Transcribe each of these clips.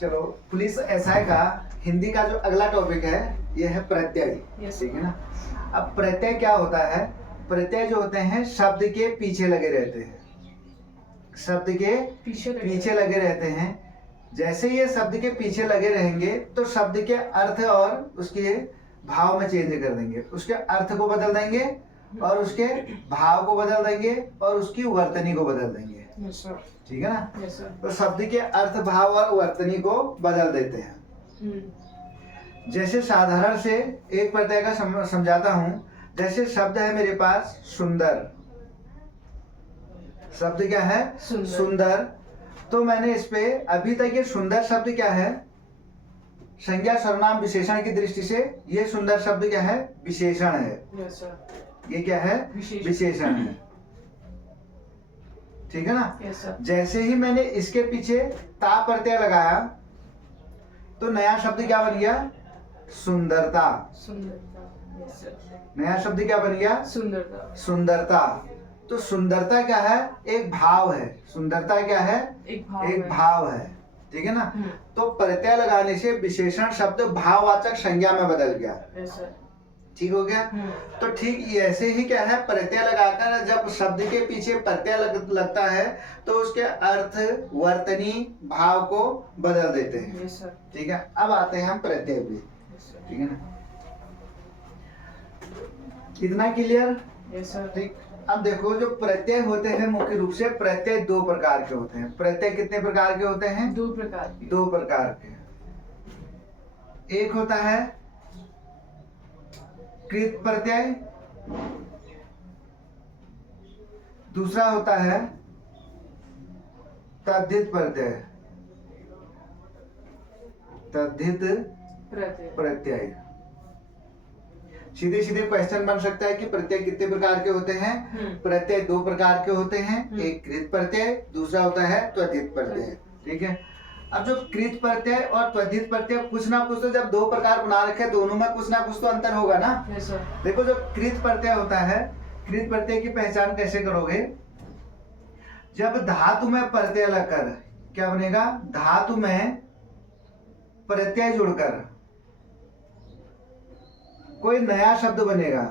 चलो police SI का हिंदी का जो अगला टॉपिक है ये है प्रत्यय। ठीक है ना। अब प्रत्यय क्या होता है? प्रत्यय जो होते हैं शब्द के पीछे लगे रहते हैं, शब्द के पीछे लगे रहते हैं। जैसे ये शब्द के पीछे लगे रहेंगे तो शब्द के अर्थ और उसके भाव में चेंज कर देंगे, उसके अर्थ को बदल देंगे और उसके भाव को बदल देंगे और उसकी वर्तनी को बदल देंगे। ठीक है ना। तो शब्द के अर्थ भाव और वर्तनी को बदल देते हैं। जैसे साधारण से एक प्रत्यय का समझाता हूं। जैसे शब्द है मेरे पास सुंदर, शब्द क्या है? सुंदर। तो मैंने इस पे अभी तक ये सुंदर शब्द क्या है? संज्ञा सर्वनाम विशेषण की दृष्टि से ये सुंदर शब्द क्या है? विशेषण है। ये क्या है? विशेषण है। ठीक है ना। जैसे ही मैंने इसके पीछे ता प्रत्यय लगाया तो नया शब्द क्या बन गया? सुंदरता। नया शब्द क्या बन गया? सुंदरता। सुंदरता। तो सुंदरता क्या है? एक भाव है। सुंदरता क्या है? एक भाव है। ठीक है ना। तो प्रत्यय लगाने से विशेषण शब्द भाववाचक संज्ञा में बदल गया। ठीक हो गया। तो ठीक ऐसे ही क्या है, प्रत्यय लगाकर जब शब्द के पीछे प्रत्यय लगता है तो उसके अर्थ वर्तनी भाव को बदल देते हैं। ठीक है। अब आते हैं हम प्रत्यय पे। ठीक है ना। इतना क्लियर? ठीक। अब देखो जो प्रत्यय होते हैं मुख्य रूप से प्रत्यय दो प्रकार के होते हैं। प्रत्यय कितने प्रकार के होते हैं? दो प्रकार के। एक होता है कृत प्रत्यय, दूसरा होता है तद्धित प्रत्यय। तद्धित प्रत्यय। सीधे सीधे क्वेश्चन बन सकता है कि प्रत्यय कितने प्रकार के होते हैं? प्रत्यय दो प्रकार के होते हैं। एक कृत प्रत्यय, दूसरा होता है त्वधित प्रत्यय। ठीक है। अब जो कृत प्रत्यय और त्वधित प्रत्यय कुछ ना कुछ तो जब दो प्रकार बना रखे दोनों में कुछ ना कुछ तो अंतर होगा ना। देखो जो कृत प्रत्यय होता है, कृत प्रत्यय की पहचान कैसे करोगे? जब धातु में प्रत्यय लगकर क्या बनेगा? धातु में प्रत्यय जुड़कर कोई नया शब्द बनेगा।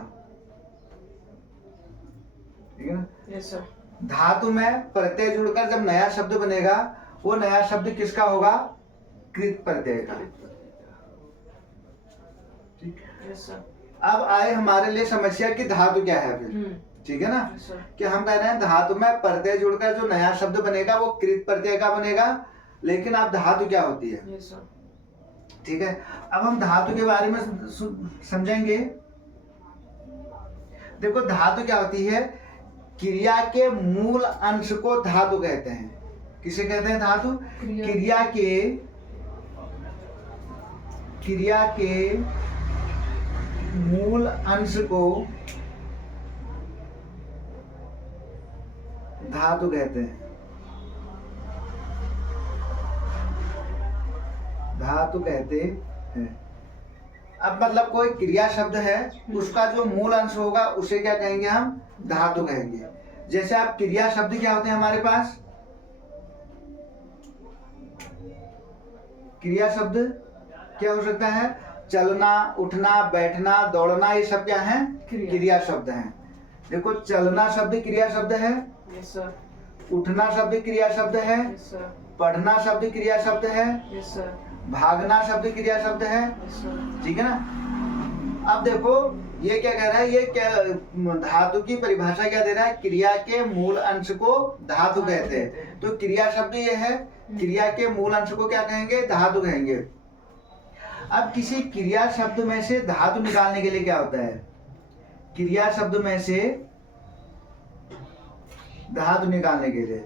ठीक है ना। धातु में प्रत्यय जुड़कर जब नया शब्द बनेगा वो नया शब्द किसका होगा? कृत प्रत्यय का। ठीक। अब आए हमारे लिए समस्या कि धातु क्या है फिर। ठीक है ना। कि हम कह रहे हैं धातु में प्रत्यय जुड़कर जो नया शब्द बनेगा वो कृत प्रत्यय का बनेगा, लेकिन अब धातु क्या होती है? ठीक है। अब हम धातु के बारे में समझेंगे। देखो धातु क्या होती है? क्रिया के मूल अंश को धातु कहते हैं। किसे कहते हैं? धातु। क्रिया के मूल अंश को धातु कहते हैं। धातु कहते हैं। अब मतलब कोई क्रिया शब्द है उसका जो मूल अंश होगा उसे क्या कहेंगे? हम धातु कहेंगे। जैसे आप क्रिया शब्द क्या होते हैं हमारे पास? क्रिया शब्द क्या हो सकता है? चलना, उठना, बैठना, दौड़ना, ये सब क्या है? क्रिया शब्द हैं। देखो चलना शब्द क्रिया शब्द है। उठना शब्द क्रिया शब्द है। पढ़ना शब्द क्रिया शब्द है। भागना शब्द क्रिया शब्द है। ठीक है ना। अब देखो ये क्या कह रहा है? ये क्या धातु की परिभाषा क्या दे रहा है? क्रिया के मूल अंश को धातु कहते हैं। तो क्रिया शब्द ये है, क्रिया के मूल अंश को क्या कहेंगे? धातु कहेंगे। अब किसी क्रिया शब्द में से धातु निकालने के लिए क्या होता है? क्रिया शब्द में से धातु निकालने के लिए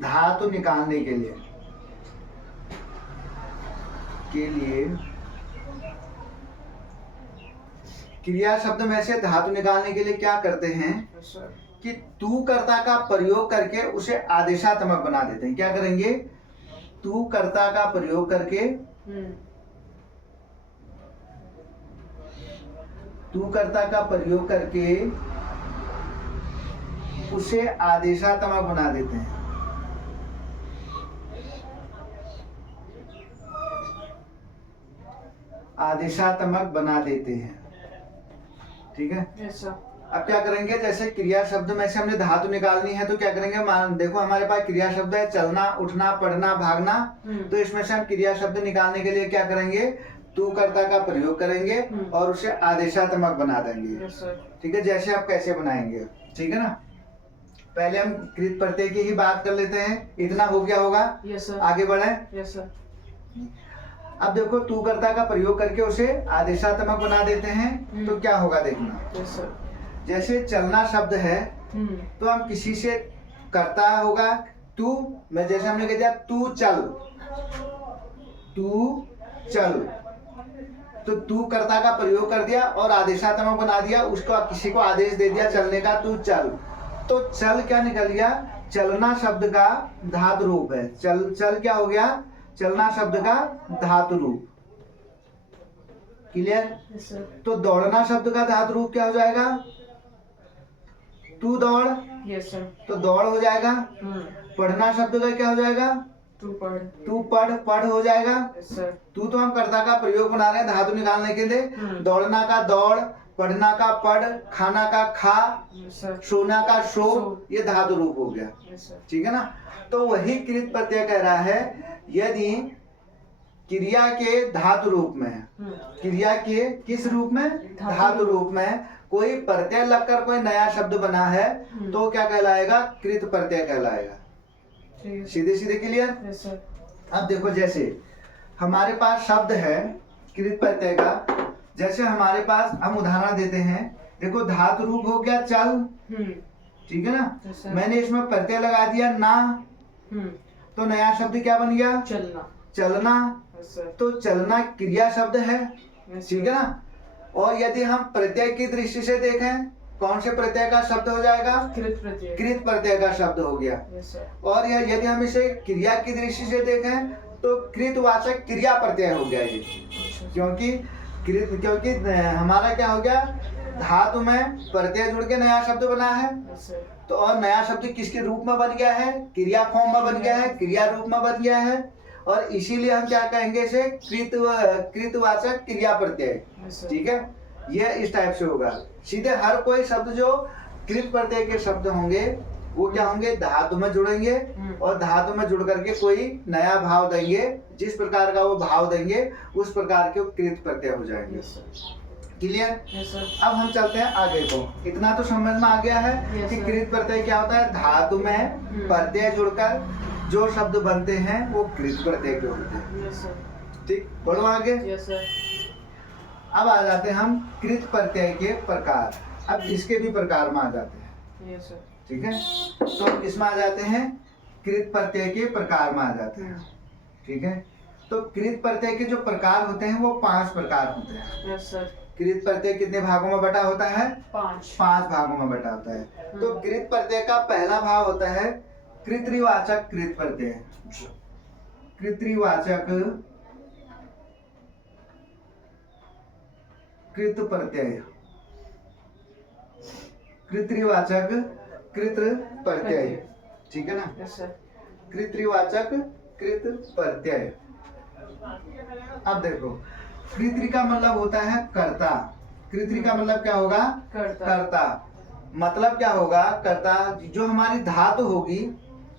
धातु निकालने के लिए क्रिया शब्द में से धातु निकालने के लिए क्या करते हैं कि तू कर्ता का प्रयोग करके उसे आदेशात्मक बना देते हैं। क्या करेंगे? तू कर्ता का प्रयोग करके तू कर्ता का प्रयोग करके उसे आदेशात्मक बना देते हैं। आदेशात्मक बना देते हैं। ठीक है। Yes sir. अब क्या करेंगे, जैसे क्रिया शब्द में से हमने धातु निकालनी है तो क्या करेंगे, देखो हमारे पास क्रिया शब्द है चलना, उठना, पढ़ना, भागना। तो इसमें से हम क्रिया शब्द निकालने के लिए क्या करेंगे, तू कर्ता का प्रयोग करेंगे और उसे आदेशात्मक बना देंगे। ठीक है, जैसे आप कैसे बनाएंगे, ठीक है ना। पहले हम कृत प्रत्यय की ही बात कर लेते हैं, इतना हो गया होगा। Yes sir. आगे बढ़े। Yes sir. अब देखो तू कर्ता का प्रयोग करके उसे आदेशात्मक बना देते हैं तो क्या होगा देखना। Yes sir. जैसे चलना शब्द है तो हम किसी से कर्ता होगा तू, मैं जैसे हमने कह दिया तू चल, तू चल, तो तू कर्ता का प्रयोग कर दिया और आदेशात्मक बना दिया, उसको किसी को आदेश दे दिया चलने का, तू चल। तो चल क्या निकल गया, चलना शब्द का धातु रूप है। चल क्या हो गया, चलना शब्द का धातु रूप। क्लियर। Yes sir. तो दौड़ना शब्द का धातु रूप क्या हो जाएगा, तू दौड़। Yes sir. तो दौड़ हो जाएगा। पढ़ना शब्द का क्या हो जाएगा, तू पढ़। तू पढ़, पढ़ हो जाएगा। Yes sir. तू तो हम कर्ता का प्रयोग बना रहे हैं धातु निकालने के लिए। दौड़ना का दौड़, पढ़ना का पढ़, खाना का खा, सोना का सो, ये धातु रूप हो गया। ठीक है ना। तो वही कृत प्रत्यय कह रहा है, यदि क्रिया के धातु रूप में, क्रिया के किस रूप में, धातु रूप में कोई प्रत्यय लगकर कोई नया शब्द बना है तो क्या कहलाएगा, कृत प्रत्यय कहलाएगा। सीधे सीधे क्लियर। Yes sir. अब देखो जैसे हमारे पास शब्द है कृत प्रत्यय का, जैसे हमारे पास हम उदाहरण देते हैं, देखो धातु रूप हो गया चल, ठीक है ना। मैंने इसमें प्रत्यय लगा दिया ना, तो नया शब्द क्या बन गया, चलना। चलना। तो चलना क्रिया शब्द है, ठीक है ना। और यदि हम प्रत्यय की दृष्टि से देखें, कौन से प्रत्यय का शब्द हो जाएगा, कृत प्रत्यय, कृत प्रत्यय का शब्द हो गया। और यदि हम इसे क्रिया की दृष्टि से देखें तो कृतवाचक क्रिया प्रत्यय हो गया ये, क्योंकि हमारा क्या हो गया, धातु में प्रत्यय जुड़ के नया शब्द बना है। तो और नया शब्द किसके रूप में बन गया है, क्रिया फॉर्म में बन गया है, क्रिया रूप में बन गया है। और इसीलिए हम क्या कहेंगे इसे, कृतवाचक क्रिया प्रत्यय। ठीक है, ये इस टाइप से होगा। सीधे हर कोई शब्द जो कृत प्रत्यय के शब्द होंगे वो क्या होंगे, धातु में जुड़ेंगे और धातु में जुड़ करके कोई नया भाव देंगे, जिस प्रकार का वो भाव देंगे उस प्रकार के कृत प्रत्यय हो जाएंगे। क्लियर। अब हम चलते हैं आगे को। इतना तो समझ में आ गया है कि कृत प्रत्यय क्या होता है, धातु में प्रत्यय जुड़कर जो शब्द बनते हैं वो कृत प्रत्यय के होते हैं। ठीक, बढ़ो आगे। अब आ जाते हैं हम कृत प्रत्यय के प्रकार। अब इसके भी प्रकार में आ जाते हैं। ठीक है, तो हम किसमें आ जाते हैं, कृत प्रत्यय के प्रकार में आ जाते हैं। ठीक है, तो कृत प्रत्यय के जो प्रकार होते हैं वो 5 प्रकार होते हैं। कृत प्रत्यय कितने भागों में बटा होता है, 5 भागों में बटा होता है। तो कृत प्रत्यय का पहला भाग होता है कृतवाचक कृत प्रत्यय। कृतवाचक कृत प्रत्यय, कृतवाचक कृत प्रत्यय। ठीक है ना। कृतवाचक कृत प्रत्यय। अब देखो कृति का मतलब होता है कर्ता। कृति का मतलब क्या होगा, कर्ता। मतलब क्या होगा, कर्ता। जो हमारी धातु होगी,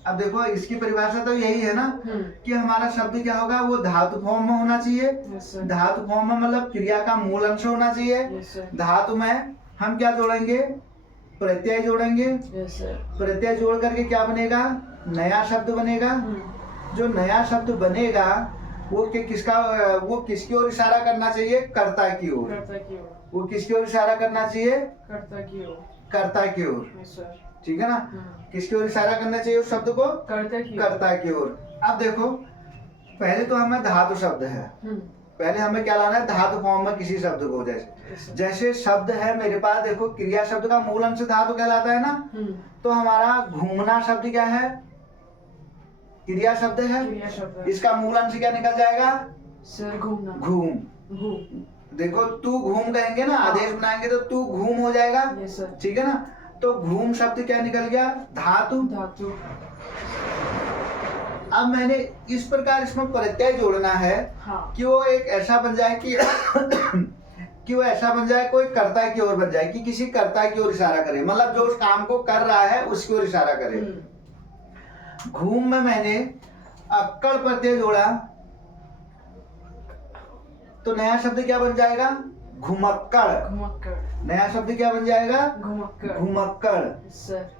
अब देखो इसकी परिभाषा तो यही है ना कि हमारा शब्द क्या होगा, वो धातु फॉर्म में होना चाहिए। धातु फॉर्म में मतलब क्रिया का मूल अंश होना चाहिए। धातु में हम क्या जोड़ेंगे, प्रत्यय जोड़ेंगे। प्रत्यय जोड़ करके क्या बनेगा, नया शब्द बनेगा। जो नया शब्द बनेगा वो किसकी ओर इशारा करना चाहिए, कर्ता की ओर। वो किसकी ओर इशारा करना चाहिए, कर्ता की ओर। ठीक है ना। किसकी ओर इशारा करना चाहिए उस शब्द को, कर्ता की ओर। अब देखो पहले तो हमें धातु शब्द है, पहले हमें क्या लाना है, धातु फॉर्म में किसी शब्द को। जैसे शब्द है मेरे पास, देखो क्रिया शब्द का मूल अंश धातु कहलाता है ना। तो हमारा घूमना शब्द क्या है, क्रिया शब्द है। इसका मूल अंश क्या निकल जाएगा, सर घूमना। घूम। देखो तू घूम कहेंगे ना, आदेश बनाएंगे तो तू घूम हो जाएगा। ठीक है ना। तो घूम शब्द क्या निकल गया, धातु। अब मैंने इस प्रकार इसमें प्रत्यय जोड़ना है हाँ कि वो एक ऐसा बन जाए कि कि वो ऐसा बन जाए, कोई कर्ता की ओर बन जाए, कि किसी कर्ता की ओर इशारा करे, मतलब जो उस काम को कर रहा है उसकी ओर इशारा करे। घूम में मैंने अक्कड़ प्रत्यय जोड़ा तो नया शब्द क्या बन जाएगा? घुमक्कड़। घुमक्कड़। नया शब्द क्या बन जाएगा? घुमक्कड़। घुमक्कड़। सर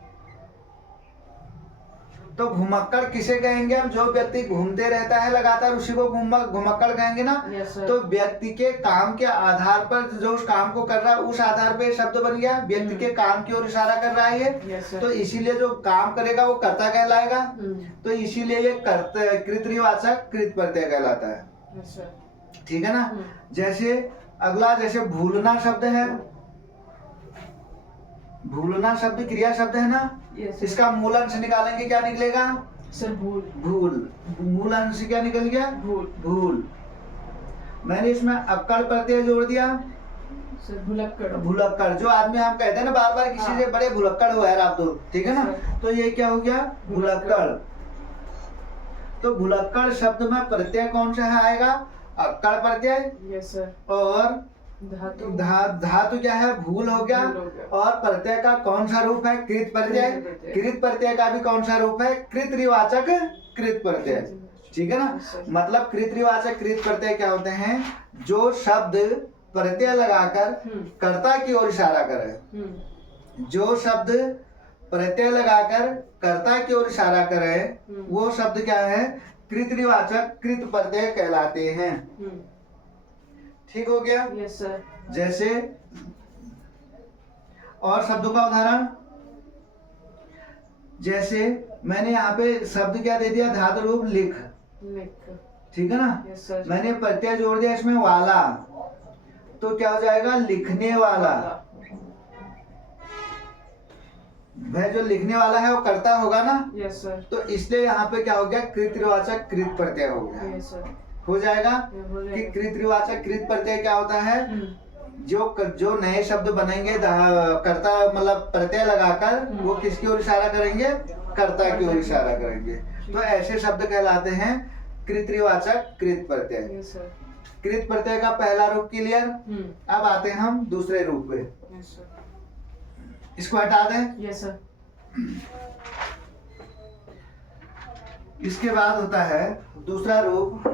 तो घुमक्कड़ किसे कहेंगे हम? जो व्यक्ति घूमते रहता है लगातार उसी को घुमक्कड़ कहेंगे ना। Yes sir. तो व्यक्ति के काम के आधार पर जो उस काम को कर रहा है उस आधार पर शब्द बन गया, व्यक्ति के काम की ओर इशारा कर रहा है ये। Yes sir. तो इसीलिए जो काम करेगा वो कर्ता कहलाएगा। तो इसीलिए ये कृतवाचक कृत प्रत्यय कहलाता है। Yes sir. ठीक है ना। जैसे अगला, जैसे भूलना शब्द है, भूलना शब्द क्रिया शब्द है ना। यस इसका मूल अंश निकालेंगे, क्या निकलेगा? सर भूल। भूल। मूल अंश क्या निकल गया? भूल। भूल। मैंने इसमें अक्कड़ प्रत्यय जोड़ दिया, सर भुलक्कड़। भुलक्कड़। जो आदमी हम कहते हैं ना बार बार किसी से बड़े भुलक्कड़ हो यार आप तो, ठीक है ना। तो ये क्या हो गया? भुलक्कड़। तो भुलक्कड़ शब्द में प्रत्यय कौन सा है आएगा? अक्कड़ प्रत्यय। Yes sir. और धातु। धातु क्या है? भूल हो गया। और प्रत्यय का कौन सा रूप है? कृत प्रत्यय। कृत प्रत्यय का भी कौन सा रूप है? कृतवाचक कृत प्रत्यय। ठीक है ना। मतलब कृतवाचक कृत प्रत्यय क्या होते हैं? जो शब्द प्रत्यय लगाकर कर्ता की ओर इशारा करे। जो शब्द प्रत्यय लगाकर कर्ता की ओर इशारा करे वो शब्द क्या है? कृतवाचक कृत प्रत्यय कहलाते हैं। ठीक हो गया। Yes sir. जैसे और शब्दों का उदाहरण, जैसे मैंने यहाँ पे शब्द क्या दे दिया? धातु रूप लिख। ठीक है ना। Yes sir. मैंने प्रत्यय जोड़ दिया इसमें वाला, तो क्या हो जाएगा? लिखने वाला। वह जो लिखने वाला है वो कर्ता होगा ना। Yes sir. तो इसलिए यहाँ पे क्या हो गया? कृतवाचक कृत प्रत्यय हो गया। Yes sir. हो जाएगा कि कृतवाचक कृत प्रत्यय क्या होता है? जो नए शब्द बनेंगे कर्ता मतलब प्रत्यय लगाकर वो किसकी ओर इशारा करेंगे? कर्ता की ओर इशारा करेंगे। तो ऐसे शब्द कहलाते हैं कृतवाचक कृत प्रत्यय। Yes sir. कृत प्रत्यय का पहला रूप क्लियर। अब आते हैं हम दूसरे रूप पे। Yes sir. इसको हटा दें। Yes sir. इसके बाद होता है दूसरा रूप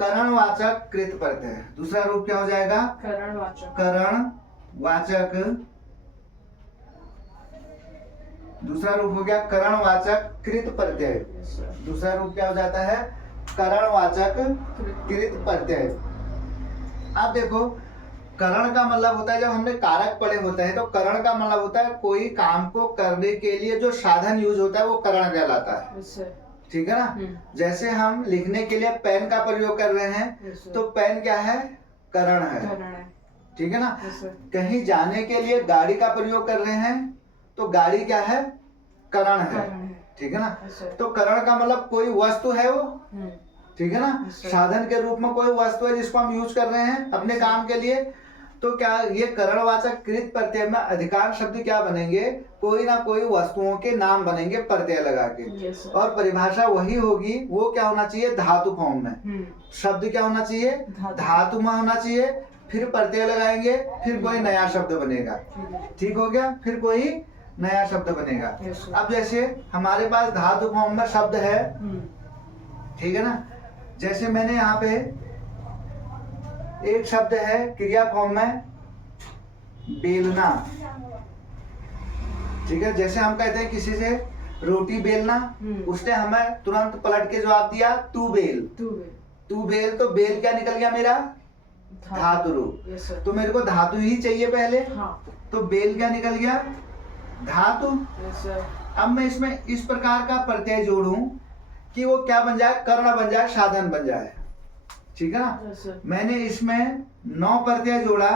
करणवाचक कृत प्रत्यय। दूसरा रूप क्या हो जाएगा? करणवाचक। करणवाचक। दूसरा रूप हो गया करणवाचक कृत प्रत्यय। दूसरा रूप क्या हो जाता है? करणवाचक कृत प्रत्यय। अब देखो, करण का मतलब होता है, जब हमने कारक पढ़े होते हैं तो करण का मतलब होता है कोई काम को करने के लिए जो साधन यूज होता है वो करण कहलाता है। ठीक है ना। जैसे हम लिखने के लिए पेन का प्रयोग कर रहे हैं तो पेन क्या है? करण है। ठीक है ना। कहीं जाने के लिए गाड़ी का प्रयोग कर रहे हैं तो गाड़ी क्या है? करण है। ठीक है ना। तो करण का मतलब कोई वस्तु है वो। ठीक है ना। साधन के रूप में कोई वस्तु है जिसको हम यूज कर रहे हैं अपने काम के लिए। तो क्या ये करणवाचक कृत प्रत्यय में अधिकांश शब्द क्या बनेंगे? कोई ना कोई वस्तुओं के नाम बनेंगे प्रत्यय लगा के। और परिभाषा वही होगी, वो क्या होना चाहिए? धातु फॉर्म में। शब्द क्या होना चाहिए? धातु में होना चाहिए। फिर प्रत्यय लगाएंगे, फिर कोई नया शब्द बनेगा। ठीक हो गया। फिर कोई नया शब्द बनेगा। अब जैसे हमारे पास धातु फॉर्म में शब्द है, ठीक है ना। जैसे मैंने यहाँ पे एक शब्द है क्रिया फॉर्म में, बेलना। ठीक है। जैसे हम कहते हैं किसी से रोटी बेलना, उसने हमें तुरंत पलट के जवाब दिया तू बेल। तू बेल। तो बेल क्या निकल गया मेरा? धातु रूप। तो मेरे को धातु ही चाहिए पहले। तो बेल क्या निकल गया? धातु। अब मैं इसमें इस प्रकार का प्रत्यय जोड़ूं कि वो क्या बन जाए? कर्ण बन जाए, साधन बन जाए। ठीक है ना। मैंने इसमें 9 प्रत्यय जोड़ा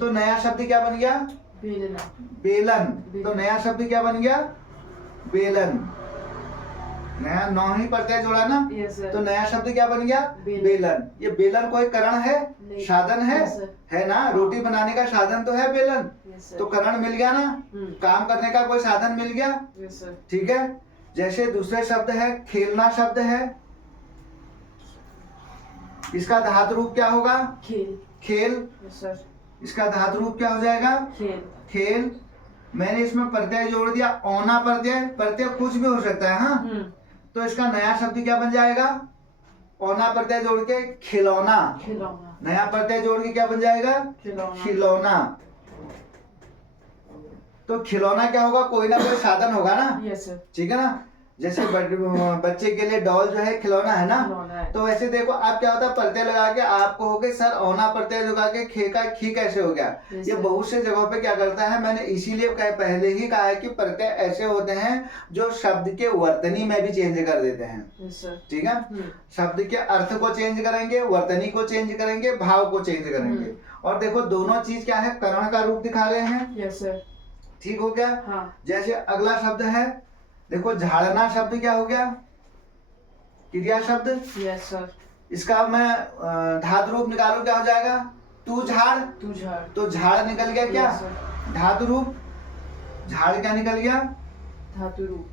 तो नया शब्द क्या बन गया? बेलन। तो नया शब्द क्या बन गया? बेलन। नया 9 ही प्रत्यय जोड़ा ना। तो नया शब्द क्या बन गया? बेलन। ये बेलन कोई करण है? साधन है ना। रोटी बनाने का साधन तो है बेलन। तो करण मिल गया ना, काम करने का कोई साधन मिल गया। ठीक है। जैसे दूसरे शब्द है खेलना शब्द है, इसका धातु रूप क्या होगा? खेल। खेल। Yes sir. इसका धातु रूप क्या हो जाएगा? खेल। खेल। मैंने इसमें प्रत्यय जोड़ दिया, औना प्रत्यय, प्रत्यय कुछ भी हो सकता है। हाँ, तो इसका नया शब्द क्या बन जाएगा? औना प्रत्यय जोड़ के खिलौना। खिलौना। नया नया प्रत्यय जोड़ के क्या बन जाएगा? खिलौना। खिलौना। तो खिलौना क्या होगा? कोई ना कोई साधन होगा ना। Yes sir. ठीक है ना, जैसे बच्चे के लिए डॉल जो है खिलौना है ना। खिलौना है। तो वैसे देखो अब क्या होता है, प्रत्यय लगा के आपको हो गए सर औना प्रत्यय लगा के खे का खी कैसे हो गया? Yes, ये sir. बहुत से जगहों पे क्या करता है, मैंने इसीलिए पहले ही कहा है कि प्रत्यय ऐसे होते हैं जो शब्द के वर्तनी में भी चेंज कर देते हैं। Yes sir. ठीक है, शब्द के अर्थ को चेंज करेंगे, वर्तनी को चेंज करेंगे, भाव को चेंज करेंगे। और देखो दोनों चीज क्या है, करण का रूप दिखा रहे हैं। Yes sir. ठीक हो गया। हाँ। जैसे अगला शब्द है, देखो झाड़ना शब्द क्या हो गया? क्रिया शब्द। Yes sir. इसका मैं धातु रूप निकालू, क्या हो जाएगा? तू झाड़। तू झाड़। तो झाड़ निकल गया क्या? Yes, sir. धातु रूप। झाड़ क्या निकल गया? धातु रूप।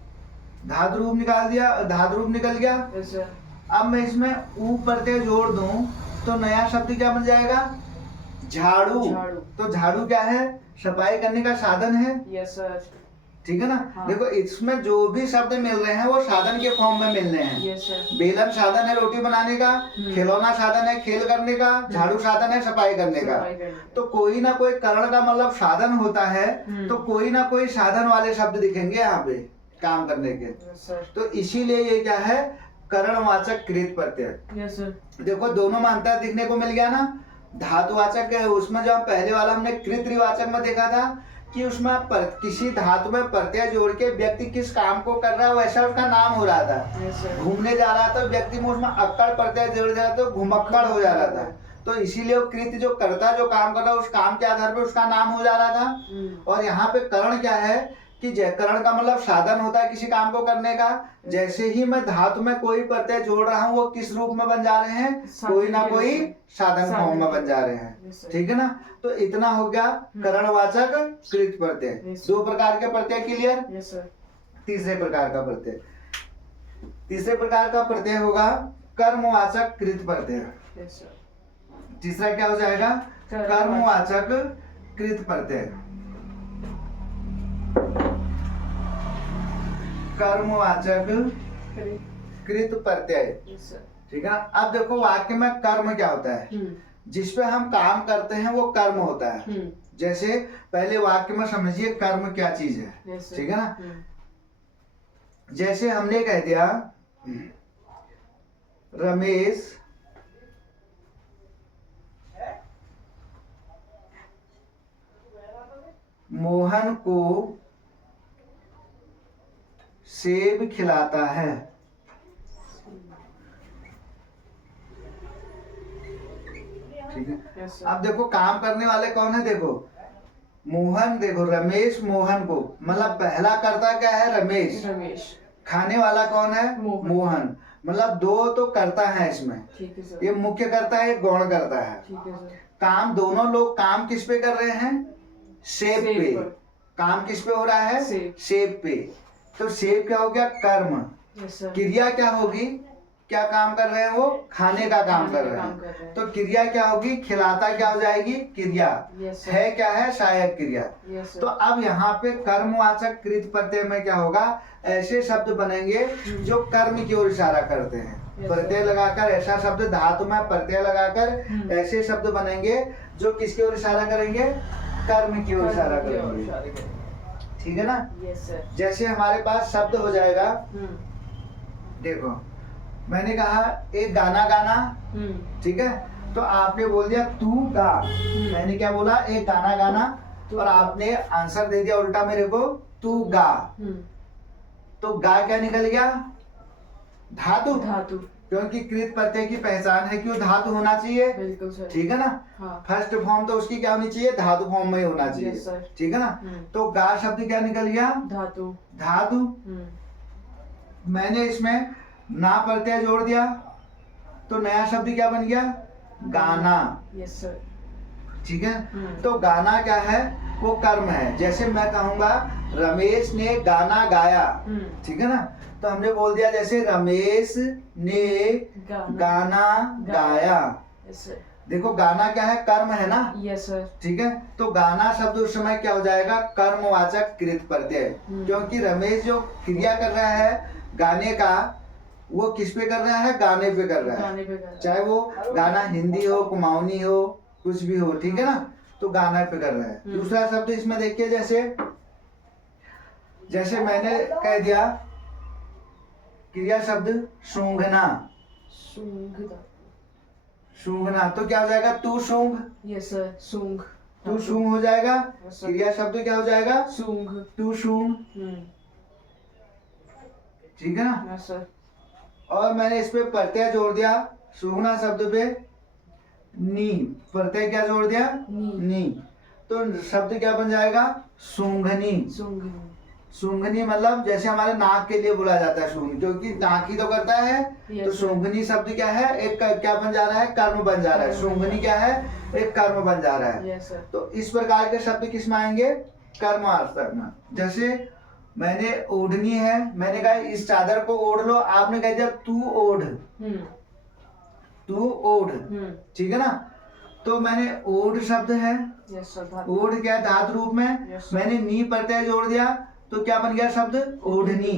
धातु रूप निकाल दिया, धातु रूप निकल गया। Yes sir. अब मैं इसमें ऊ प्रत्यय जोड़ दूं तो नया शब्द क्या बन जाएगा? झाड़ू। झाड़ू। तो झाड़ू क्या है? सफाई करने का साधन है। Yes sir. ठीक है ना। हाँ। देखो इसमें जो भी शब्द मिल रहे हैं वो साधन के फॉर्म में मिल रहे हैं। Yes sir. बेलन साधन है रोटी बनाने का, खिलौना साधन है खेल करने का, झाड़ू साधन है सफाई करने का। तो कोई ना कोई करण का मतलब साधन होता है, तो कोई ना कोई साधन वाले शब्द दिखेंगे यहाँ पे काम करने के। Yes sir. तो इसीलिए ये क्या है, करणवाचक कृत प्रत्यय। Yes sir. देखो दोनों में अंतर दिखने को मिल गया ना। धातुवाचक है उसमें, जब पहले वाला हमने कृतवाचक में देखा था कि उसमें किसी धातु में प्रत्यय जोड़ के व्यक्ति किस काम को कर रहा है वैसा उसका नाम हो रहा था। Yes sir. घूमने जा रहा था व्यक्ति में, उसमें अक्कड़ प्रत्यय जोड़ दिया तो घुमक्कड़ हो जा रहा था। तो इसीलिए वो कृत जो करता जो काम कर रहा है उस काम के आधार पर उसका नाम हो जा रहा था। और यहाँ पे करण क्या है कि करण का मतलब साधन होता है किसी काम को करने का। जैसे ही मैं धातु में कोई प्रत्यय जोड़ रहा हूँ वो किस रूप में बन जा रहे हैं? कोई ना कोई साधन फॉर्म में बन जा रहे हैं। ठीक है ना। तो इतना हो गया करणवाचक कृत प्रत्यय। दो प्रकार के प्रत्यय क्लियर। Yes sir. तीसरे प्रकार का प्रत्यय, तीसरे प्रकार का प्रत्यय होगा कर्मवाचक कृत प्रत्यय। Yes sir. तीसरा क्या हो जाएगा? कर्मवाचक कृत प्रत्यय। कर्मवाचक कृत प्रत्यय। Yes sir. ठीक है ना। अब देखो वाक्य में कर्म क्या होता है, जिसपे हम काम करते हैं वो कर्म होता है। जैसे पहले वाक्य में समझिए कर्म क्या चीज है। ठीक है ना। जैसे हमने कह दिया रमेश मोहन को सेब खिलाता है। ठीक है। Yes sir. अब देखो काम करने वाले कौन है, देखो मोहन, देखो रमेश मोहन को, मतलब पहला करता क्या है? रमेश। रमेश। खाने वाला कौन है? मोहन। मतलब दो तो करता है इसमें। ठीक है सर। ये मुख्य करता है, गौण करता है। ठीक है सर। काम दोनों लोग काम किस पे कर रहे हैं? सेब पे। काम किस पे हो रहा है? सेब पे। तो सेब क्या हो गया? कर्म। Yes sir. क्रिया क्या होगी? क्या काम कर रहे हैं वो? खाने का काम कर रहे हैं। तो क्रिया क्या होगी? खिलाता क्या हो जाएगी? क्रिया। यस है क्या है? सहायक क्रिया। यस तो सर। अब यहाँ पे कर्मवाचक कृत प्रत्यय में क्या होगा? ऐसे शब्द बनेंगे जो कर्म की ओर इशारा करते हैं। प्रत्यय लगाकर ऐसा शब्द, धातु में प्रत्यय लगाकर ऐसे शब्द बनेंगे जो किसकी ओर इशारा करेंगे? कर्म की ओर इशारा करेंगे। ठीक है ना। Yes sir. जैसे हमारे पास शब्द हो जाएगा, देखो मैंने कहा एक गाना गाना। ठीक है। तो आपने बोल दिया तू गा। मैंने क्या बोला? एक गाना गाना। और आपने आंसर दे दिया उल्टा मेरे को, तू गा। तो गा क्या निकल गया? धातु। धातु। क्योंकि कृत प्रत्यय की पहचान है कि वो धातु होना चाहिए। बिल्कुल सर। ठीक है ना। हाँ। फर्स्ट फॉर्म तो उसकी क्या होनी चाहिए? धातु फॉर्म में ही होना चाहिए। Yes sir. ठीक है ना। तो गा शब्द क्या निकल गया? धातु। धातु। मैंने इसमें ना प्रत्यय जोड़ दिया तो नया शब्द क्या बन गया? गाना। Yes sir. ठीक है। तो गाना क्या है? वो कर्म है। जैसे मैं कहूंगा रमेश ने गाना गाया, ठीक है ना, तो हमने बोल दिया जैसे रमेश ने गाना गाया। Yes sir. देखो गाना क्या है, कर्म है ना। Yes sir. ठीक है, तो गाना शब्द उस समय क्या हो जाएगा, कर्मवाचक कृत प्रत्यय, क्योंकि रमेश जो क्रिया कर रहा है गाने का, वो किस पे कर रहा है, गाने पे कर रहा है। चाहे वो गाना हिंदी हो, कुमाऊनी हो, कुछ भी हो, ठीक है ना, तो गाना पे कर रहा है। दूसरा शब्द इसमें देखिए, जैसे मैंने कह दिया क्रिया शब्द सूंघना, सूंघना, तो क्या हो जाएगा, तू सूंघ। Yes sir. सूंघ, तू सूंघ हो जाएगा। क्रिया शब्द क्या हो जाएगा, सूंघ, तू सूंघ, ठीक है ना। Yes sir. और मैंने इस पे प्रत्यय जोड़ दिया, सूंघना शब्द पे नी, प्रत्यय क्या जोड़ दिया, नी, तो शब्द क्या बन जाएगा, सूंघनी। सूंघनी मतलब जैसे हमारे नाक के लिए बोला जाता है सूंघ, क्योंकि नाक ही तो करता है। तो सूंघनी शब्द क्या है, एक क्या बन जा रहा है, कर्म बन जा रहा है। सूंघनी क्या है, एक कर्म बन जा रहा है। तो इस प्रकार के शब्द किस में आएंगे, कर्मवाचक में। जैसे मैंने ओढ़नी है, मैंने कहा इस चादर को ओढ़ लो, आपने कह दिया तू ओढ़, तू ओढ़, ठीक है ना। तो मैंने ओढ़ शब्द है, ओढ़ क्या धातु रूप में, मैंने नी प्रत्यय जोड़ दिया, तो क्या बन गया शब्द, ओढ़नी।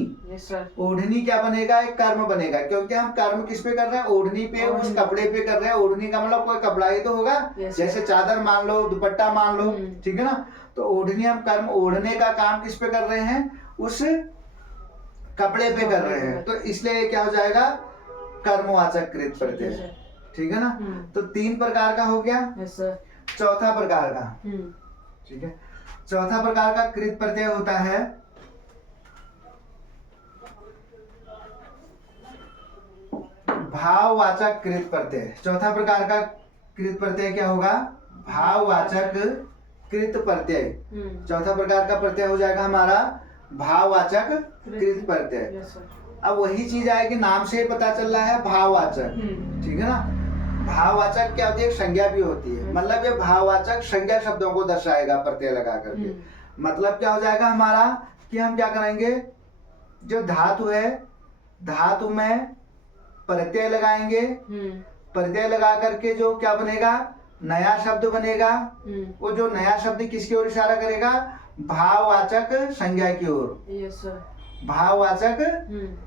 ओढ़नी क्या बनेगा, एक कर्म बनेगा, क्योंकि हम कर्म किस पे कर रहे हैं, ओढ़नी पे, उस कपड़े पे कर रहे हैं। ओढ़नी का मतलब कोई कपड़ा ही तो होगा, जैसे चादर मान लो, दुपट्टा मान लो, ठीक है ना। तो ओढ़नी, हम कर्म ओढ़ने का काम किस पे कर रहे हैं, उस कपड़े पे कर रहे हैं, तो इसलिए क्या हो जाएगा, कर्मवाचक कृत प्रत्यय, ठीक है ना। तो 3 प्रकार का हो गया। चौथा प्रकार का, ठीक है, चौथा प्रकार का कृत प्रत्यय होता है भाववाचक कृत प्रत्यय। चौथा प्रकार का कृत प्रत्यय क्या होगा, भाववाचक कृत प्रत्यय। चौथा प्रकार का प्रत्यय हो जाएगा हमारा भाववाचक कृत प्रत्यय। अब वही चीज आएगी, नाम से ही पता चल रहा है भाववाचक, ठीक है ना। भाववाचक क्या होती है, संज्ञा भी होती है, मतलब ये भाववाचक संज्ञा शब्दों को दर्शाएगा प्रत्यय लगा करके। मतलब क्या हो जाएगा हमारा, कि हम क्या करेंगे, जो धातु है, धातु में प्रत्यय लगाएंगे, प्रत्यय लगा करके जो क्या बनेगा, नया शब्द बनेगा। वो जो नया शब्द किसकी ओर इशारा करेगा, भाववाचक संज्ञा की ओर। भाववाचक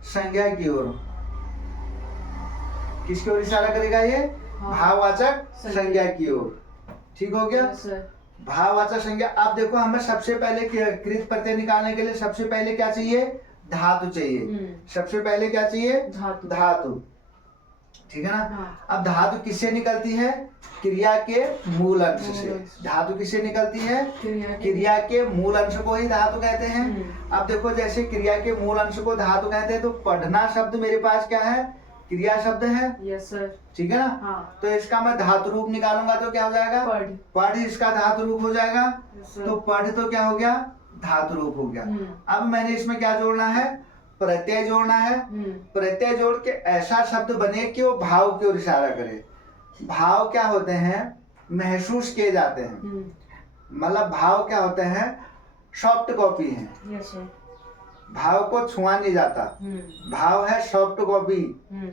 संज्ञा की ओर, किसकी ओर इशारा करेगा, ये भाववाचक संज्ञा की ओर, ठीक हो गया। भाववाचक संज्ञा। आप देखो, हमें सबसे पहले कृत प्रत्यय निकालने के लिए सबसे पहले क्या चाहिए, धातु चाहिए। सबसे पहले क्या चाहिए, धातु, ठीक है ना। अब धातु किससे निकलती है, क्रिया के मूल अंश से। धातु किससे निकलती है, क्रिया के मूल अंश को ही धातु कहते हैं। अब देखो, जैसे क्रिया के मूल अंश को धातु कहते हैं, तो पढ़ना शब्द मेरे पास क्या है, क्रिया शब्द है। यस सर, ठीक है ना। तो इसका मैं धातु रूप निकालूंगा तो क्या हो जाएगा, पढ़, इसका धातु रूप हो जाएगा। तो पढ़ तो क्या हो गया, धातु रूप हो गया। अब मैंने इसमें क्या जोड़ना है, प्रत्यय जोड़ना है। प्रत्यय जोड़ के ऐसा शब्द बने कि वो भाव की ओर इशारा करे। भाव क्या होते हैं, महसूस किए जाते हैं, मतलब भाव क्या होते हैं, सॉफ्ट कॉपी है। Yes sir. भाव को छुआ नहीं जाता, भाव है सॉफ्ट कॉपी,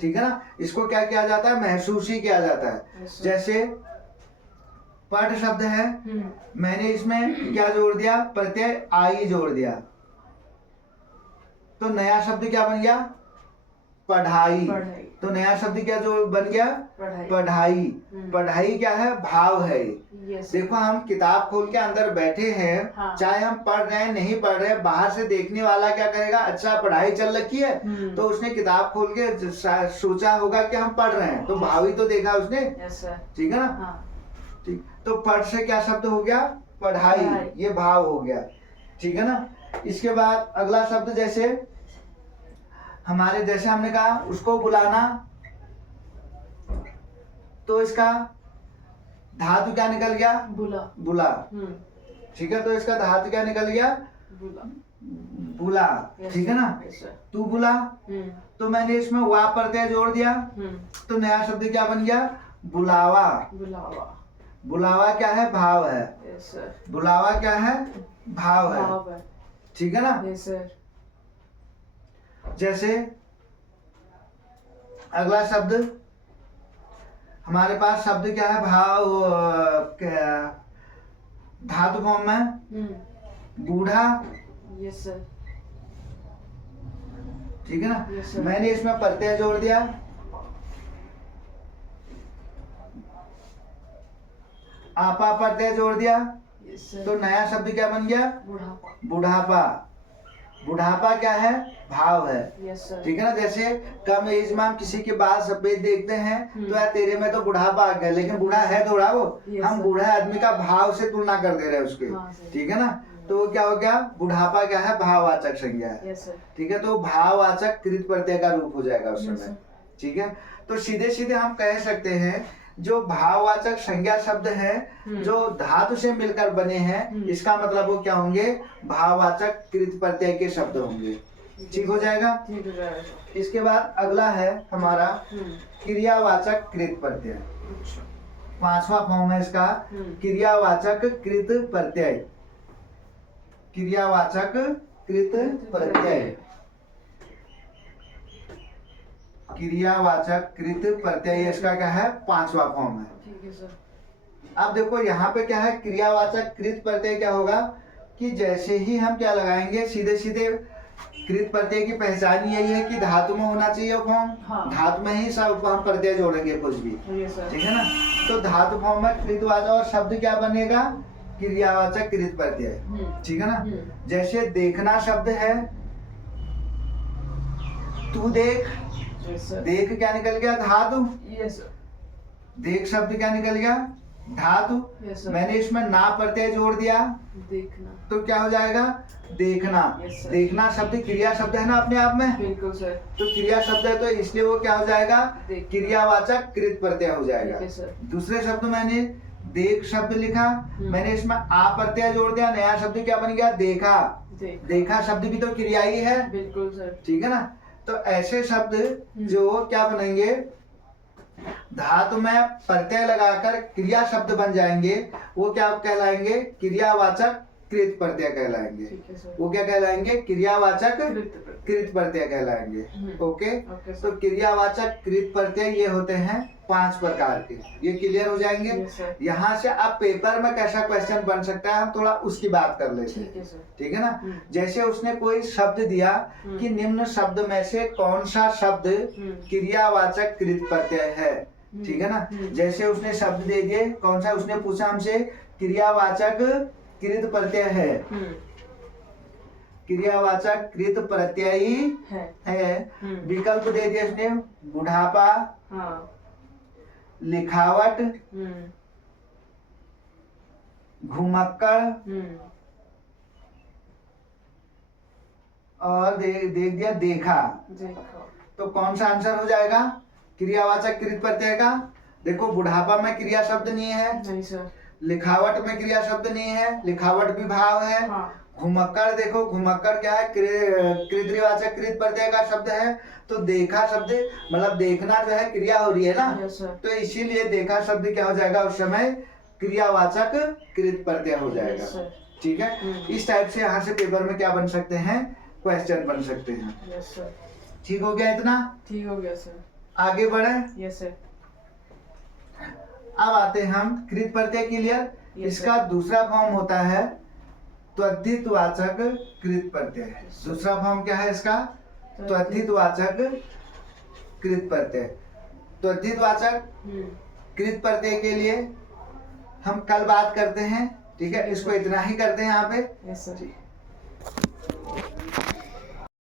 ठीक है ना। इसको क्या किया जाता है, महसूस ही किया जाता है। जैसे पढ़ शब्द है, मैंने इसमें क्या जोड़ दिया, प्रत्यय आई जोड़ दिया, तो नया शब्द क्या बन गया, पढ़ाई। तो नया शब्द क्या जो बन गया, पढ़ाई। पढ़ाई क्या है, भाव है। देखो, हम किताब खोल के अंदर बैठे हैं, चाहे हम पढ़ रहे हैं नहीं पढ़ रहे हैं, बाहर से देखने वाला क्या करेगा, अच्छा पढ़ाई चल रखी है, तो उसने किताब खोल के सोचा होगा कि हम पढ़ रहे हैं, तो भाव ही तो देखा उसने, ठीक है ना। ठीक, तो पढ़ से क्या शब्द हो गया, पढ़ाई, ये भाव हो गया, ठीक है ना। इसके बाद अगला शब्द, जैसे हमारे, जैसे हमने कहा उसको बुलाना, तो इसका धातु क्या निकल गया, बुला। बुला, ठीक है। तो इसका धातु क्या निकल गया, बुला। बुला, ठीक है ना। तू बुला, तो मैंने इसमें वा प्रत्यय जोड़ दिया, तो नया शब्द क्या बन गया, बुलावा। बुलावा, बुलावा क्या है, भाव है। Yes sir. बुलावा क्या है? भाव है। भाव है। ठीक है ना? Yes sir. जैसे अगला शब्द हमारे पास शब्द क्या है? भाव धातु फॉर्म में बूढ़ा। Yes sir. ठीक है ना? Yes, sir. मैंने इसमें प्रत्यय जोड़ दिया, आपा प्रत्यय जोड़ दिया, यस सर। तो नया शब्द क्या बन गया? बुढ़ापा। बुढ़ापा। बुढ़ापा क्या है? भाव है। Yes sir. ठीक है ना? जैसे कम एज में हम किसी के बाल सफेद देखते हैं तो यार तेरे में तो बुढ़ापा आ गया, लेकिन बूढ़ा है थोड़ा वो। Yes, हम sir. बूढ़े आदमी का भाव से तुलना कर दे रहे हैं उसके। हाँ, sir. ठीक है ना? तो वो क्या हो गया? बुढ़ापा क्या है? भाववाचक संज्ञा है। Yes sir. ठीक है, तो भाववाचक कृत प्रत्यय का रूप हो जाएगा उस Yes, समय। sir. ठीक है, तो सीधे सीधे हम कह सकते हैं जो भाववाचक संज्ञा शब्द है जो धातु से मिलकर बने हैं, इसका मतलब वो क्या होंगे? भाववाचक कृत प्रत्यय के शब्द होंगे। ठीक हो जाएगा? ठीक हो जाएगा। इसके बाद अगला है हमारा क्रियावाचक कृत प्रत्यय। अच्छा। पांचवा फॉर्म है इसका क्रियावाचक कृत प्रत्यय। क्रियावाचक कृत प्रत्यय। क्रियावाचक कृत प्रत्यय इसका क्या है? पांचवा फॉर्म है। ठीक है सर। अब देखो यहाँ पे क्या है? क्रियावाचक कृत प्रत्यय क्या होगा कि जैसे ही हम क्या लगाएंगे, सीधे सीधे कृत प्रत्यय की पहचान यही है कि धातु में होना चाहिए फॉर्म। हाँ। धातु में ही सब हम प्रत्यय जोड़ेंगे कुछ भी। Yes sir. ठीक है ना? तो धातु फॉर्म में कृतवाचक और शब्द क्या बनेगा? क्रियावाचक कृत प्रत्यय। ठीक है ना? जैसे देखना शब्द है, तू देख। Yes sir. देख क्या निकल गया? धातु। Yes sir. देख शब्द क्या निकल गया? धातु। Yes sir. मैंने इसमें ना प्रत्यय जोड़ दिया देखना। तो क्या हो जाएगा? देखना। Yes, sir. देखना शब्द क्रिया शब्द है ना अपने आप में, बिल्कुल सर। तो क्रिया शब्द है तो इसलिए वो क्या हो जाएगा? देख। क्रियावाचक कृत प्रत्यय हो जाएगा। ठीक है सर। दूसरे शब्द मैंने देख शब्द लिखा, मैंने इसमें आ प्रत्यय जोड़ दिया, नया शब्द क्या बन गया? देखा। देखा शब्द भी तो क्रिया ही है। बिल्कुल सर। ठीक है ना? तो ऐसे शब्द जो क्या बनेंगे? धातु में प्रत्यय लगाकर क्रिया शब्द बन जाएंगे, वो क्या कहलाएंगे? क्रियावाचक कृत प्रत्यय कहलाएंगे। ठीक है सर। वो क्या कहलाएंगे? क्रियावाचक कृत कृत प्रत्यय कहलाएंगे। ओके, ओके तो सर। क्रियावाचक कृत प्रत्यय ये होते हैं 5 प्रकार के। ये क्लियर हो जाएंगे? Yes sir. यहाँ से अब पेपर में कैसा क्वेश्चन बन सकता है हम थोड़ा उसकी बात कर लेते ठीक हैं। है सर। ठीक है ना? जैसे उसने कोई शब्द दिया कि निम्न शब्द में से कौन सा शब्द क्रियावाचक कृत प्रत्यय है। ठीक है ना? जैसे उसने शब्द दे दिए, कौन सा? उसने पूछा हमसे क्रियावाचक कृत प्रत्यय है। क्रियावाचक कृत प्रत्यय है। विकल्प दे दिया उसने बुढ़ापा, हाँ। लिखावट, घुमक्कड़ और दे दिया देखा। तो कौन सा आंसर हो जाएगा क्रियावाचक कृत प्रत्यय का? देखो बुढ़ापा में क्रिया शब्द नहीं है। नहीं सर। लिखावट में क्रिया शब्द नहीं है, लिखावट भी भाव है। हाँ। घुमक्कड़, देखो घुमक्कड़ क्या है? कृतवाचक कृत प्रत्यय का शब्द है। तो देखा शब्द मतलब देखना जो है क्रिया हो रही है ना, यस सर। तो इसीलिए देखा शब्द क्या हो जाएगा उस समय? क्रियावाचक कृत प्रत्यय हो जाएगा। Yes sir. ठीक है, इस टाइप से यहाँ से पेपर में क्या बन सकते हैं? क्वेश्चन बन सकते हैं। Yes sir. ठीक हो गया इतना? ठीक हो गया सर। आगे बढ़े। Yes sir. अब आते हैं हम कृत प्रत्यय क्लियर। इसका दूसरा फॉर्म होता है त्वद्धितवाचक कृत प्रत्यय। दूसरा फॉर्म क्या है इसका? त्वद्धितवाचक कृत प्रत्यय। त्वद्धितवाचक कृत प्रत्यय के लिए हम कल बात करते हैं। ठीक है, इसको इतना ही करते हैं यहाँ पे। Yes sir.